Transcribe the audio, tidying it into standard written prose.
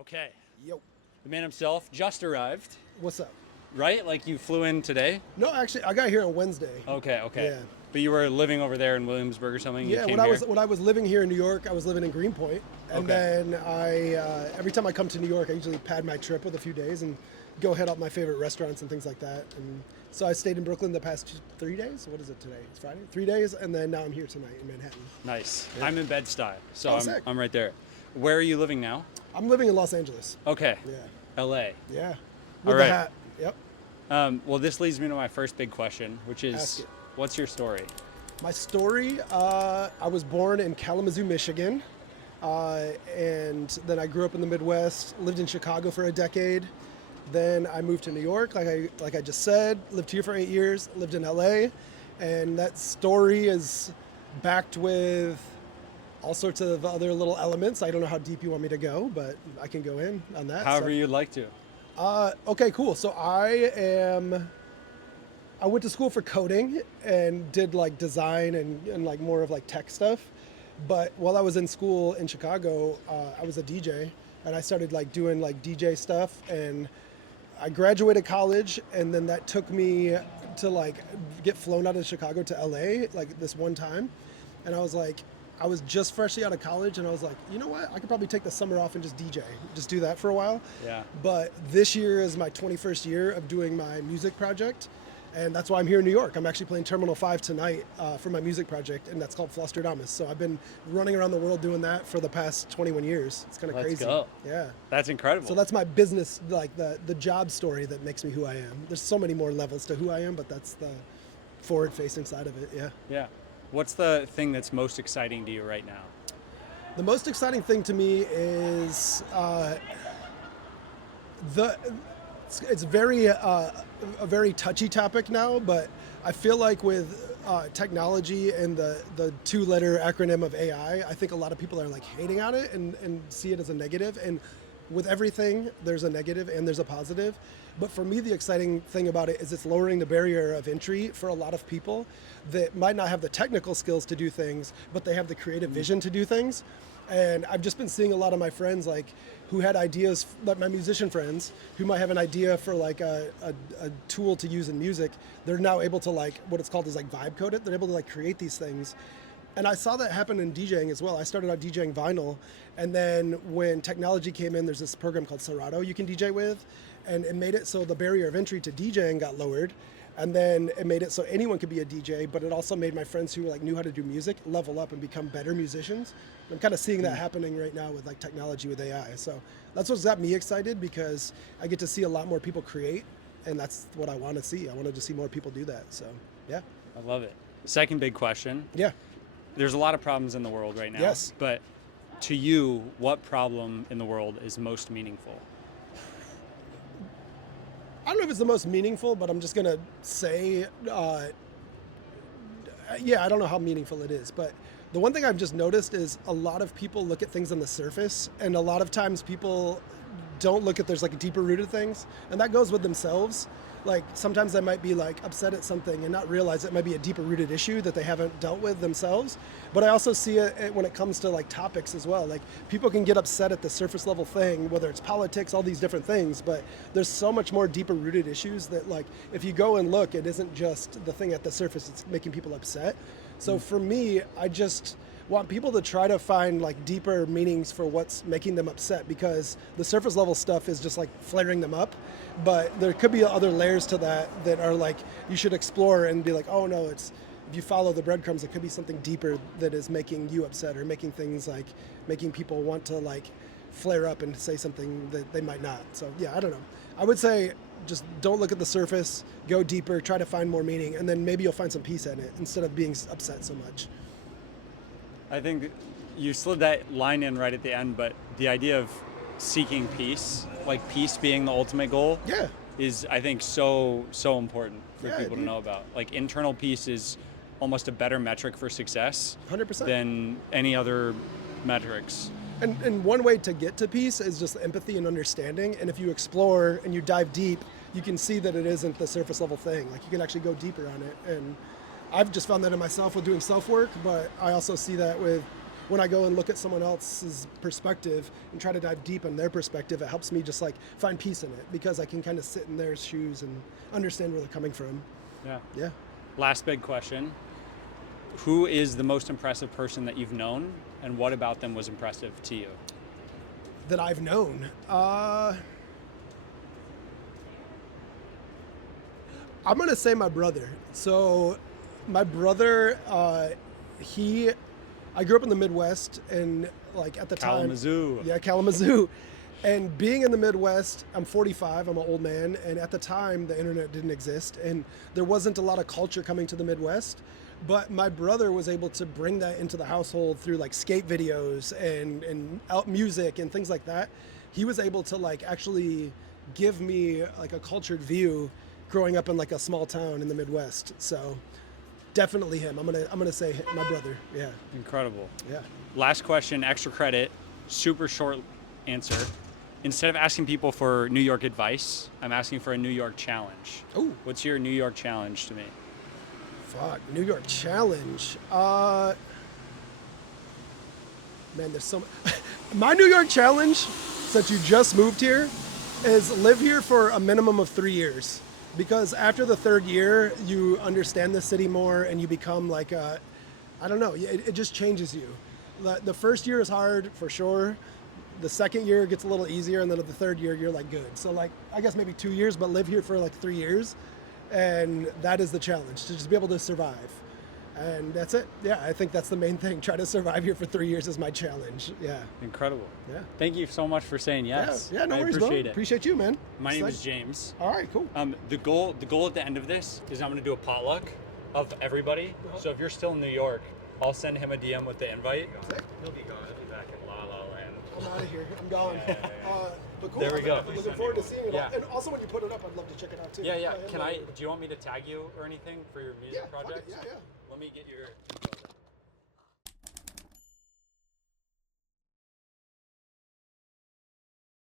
Okay. Yo, The man himself just arrived, what's up? right? Like you flew in today? No, actually, I got here on Wednesday. Okay. Yeah, But you were living over there in Williamsburg or something? You yeah. came When I here? was when I was living here in New York, I was living in Greenpoint, and Okay. then I every time I come to New York, I usually pad my trip with a few days and go head out my favorite restaurants and things like that. And so I stayed in Brooklyn the past 3 days. What is it today? It's Friday. 3 days, and then now I'm here tonight in Manhattan. Nice. Yeah. I'm in Bed-Stuy, so Oh, I'm, sick. I'm right there. Where are you living now? I'm living in Los Angeles. Okay. Yeah, LA. yeah. All With right. the hat. Yep. Well, this leads me to my first big question, which Ask is, it. what's your story? My story, I was born in Kalamazoo, Michigan, and then I grew up in the Midwest, lived in Chicago for a decade. Then I moved to New York, like I just said, lived here for 8 years, lived in LA, and that story is backed with all sorts of other little elements. I don't know how deep you want me to go, but I can go in on that. However you'd like to. Okay, cool. So I went to school for coding and did like design and like more of like tech stuff. But while I was in school in Chicago, I was a DJ and I started like doing like DJ stuff. And I graduated college, and then that took me to like get flown out of Chicago to LA like this one time. And I was just freshly out of college, and I was like, you know what? I could probably take the summer off and just DJ, just do that for a while. Yeah. But this year is my 21st year of doing my music project, and that's why I'm here in New York. I'm actually playing Terminal 5 tonight for my music project, and that's called Flosstradamus. So I've been running around the world doing that for the past 21 years. It's kind of Let's crazy. go. Yeah. That's incredible. So that's my business, like the job story that makes me who I am. There's so many more levels to who I am, but that's the forward-facing side of it, yeah. Yeah. What's the thing that's most exciting to you right now? The most exciting thing to me is the it's very a very touchy topic now, but I feel like with technology and the two-letter acronym of AI, I think a lot of people are like hating on it and see it as a negative. And with everything, there's a negative and there's a positive. But for me, the exciting thing about it is it's lowering the barrier of entry for a lot of people that might not have the technical skills to do things, but they have the creative vision to do things. And I've just been seeing a lot of my friends like who had ideas, like my musician friends, who might have an idea for like a tool to use in music. They're now able to like, what it's called is like vibe code it. They're able to like create these things. And I saw that happen in DJing as well. I started out DJing vinyl, and then when technology came in, there's this program called Serato you can DJ with, and it made it so the barrier of entry to DJing got lowered, and then it made it so anyone could be a DJ, but it also made my friends who like knew how to do music level up and become better musicians. I'm kind of seeing that happening right now with like technology with AI. So that's what's got me excited, because I get to see a lot more people create, and that's what I want to see. I wanted to see more people do that. So yeah. I love it. Second big question. Yeah. There's a lot of problems in the world right now. Yes. But to you, what problem in the world is most meaningful? I don't know if it's the most meaningful, but I'm just gonna say, yeah, I don't know how meaningful it is, but the one thing I've just noticed is a lot of people look at things on the surface, and a lot of times people don't look at there's like deeper rooted things, and that goes with themselves. Like sometimes they might be like upset at something and not realize it might be a deeper rooted issue that they haven't dealt with themselves. But I also see it when it comes to like topics as well. Like people can get upset at the surface level thing, whether it's politics, all these different things, but there's so much more deeper rooted issues that like if you go and look, it isn't just the thing at the surface, it's making people upset. So for me, I just want people to try to find like deeper meanings for what's making them upset, because the surface level stuff is just like flaring them up, but there could be other layers to that that are like you should explore and be like, oh no, it's if you follow the breadcrumbs, it could be something deeper that is making you upset, or making things like making people want to like flare up and say something that they might not. So yeah, I don't know. I would say just don't look at the surface, go deeper, try to find more meaning, and then maybe you'll find some peace in it instead of being upset so much. I think you slid that line in right at the end, but the idea of seeking peace, like peace being the ultimate goal, Yeah. is I think so important for Yeah, people to dude. know about. Like internal peace is almost a better metric for success 100%. than any other metrics. And one way to get to peace is just empathy and understanding. And if you explore and you dive deep, you can see that it isn't the surface level thing. Like you can actually go deeper on it. And I've just found that in myself with doing self work, but I also see that with when I go and look at someone else's perspective and try to dive deep in their perspective, it helps me just like find peace in it because I can kind of sit in their shoes and understand where they're coming from. Yeah. Yeah. Last big question. Who is the most impressive person that you've known, and what about them was impressive to you? That I've known. I'm gonna say my brother. So my brother, I grew up in the Midwest, and like at the Kalamazoo. time, yeah, Kalamazoo. And being in the Midwest, I'm 45, I'm an old man, and at the time the internet didn't exist, and there wasn't a lot of culture coming to the Midwest. But my brother was able to bring that into the household through like skate videos and out music and things like that. He was able to like actually give me like a cultured view growing up in like a small town in the Midwest. So definitely him. I'm gonna say my brother. Yeah. Incredible. Yeah. Last question, extra credit, super short answer. Instead of asking people for New York advice, I'm asking for a New York challenge. Oh. What's your New York challenge to me? Fuck, New York challenge. Man, there's so my New York challenge, since you just moved here, is live here for a minimum of 3 years. Because after the third year, you understand the city more and you become like I don't know, it just changes you. The first year is hard for sure. The second year gets a little easier, and then the third year you're like good. So like I guess maybe 2 years, but live here for like 3 years. And that is the challenge, to just be able to survive. And that's it. Yeah, I think that's the main thing. Try to survive here for 3 years is my challenge. Yeah. Incredible. Yeah. Thank you so much for saying yes. Yeah, no worries, appreciate bro. it. Appreciate you, man. My name is James. All right, cool. The goal at the end of this is I'm gonna do a potluck of everybody. So if you're still in New York, I'll send him a DM with the invite. He'll be gone. He'll be back in La La Land. I'm out of here. I'm gone. But cool. There we go. I'm looking forward to seeing it. Yeah. And also when you put it up, I'd love to check it out too. Yeah. Do you want me to tag you or anything for your music project? Yeah. Let me get your info then.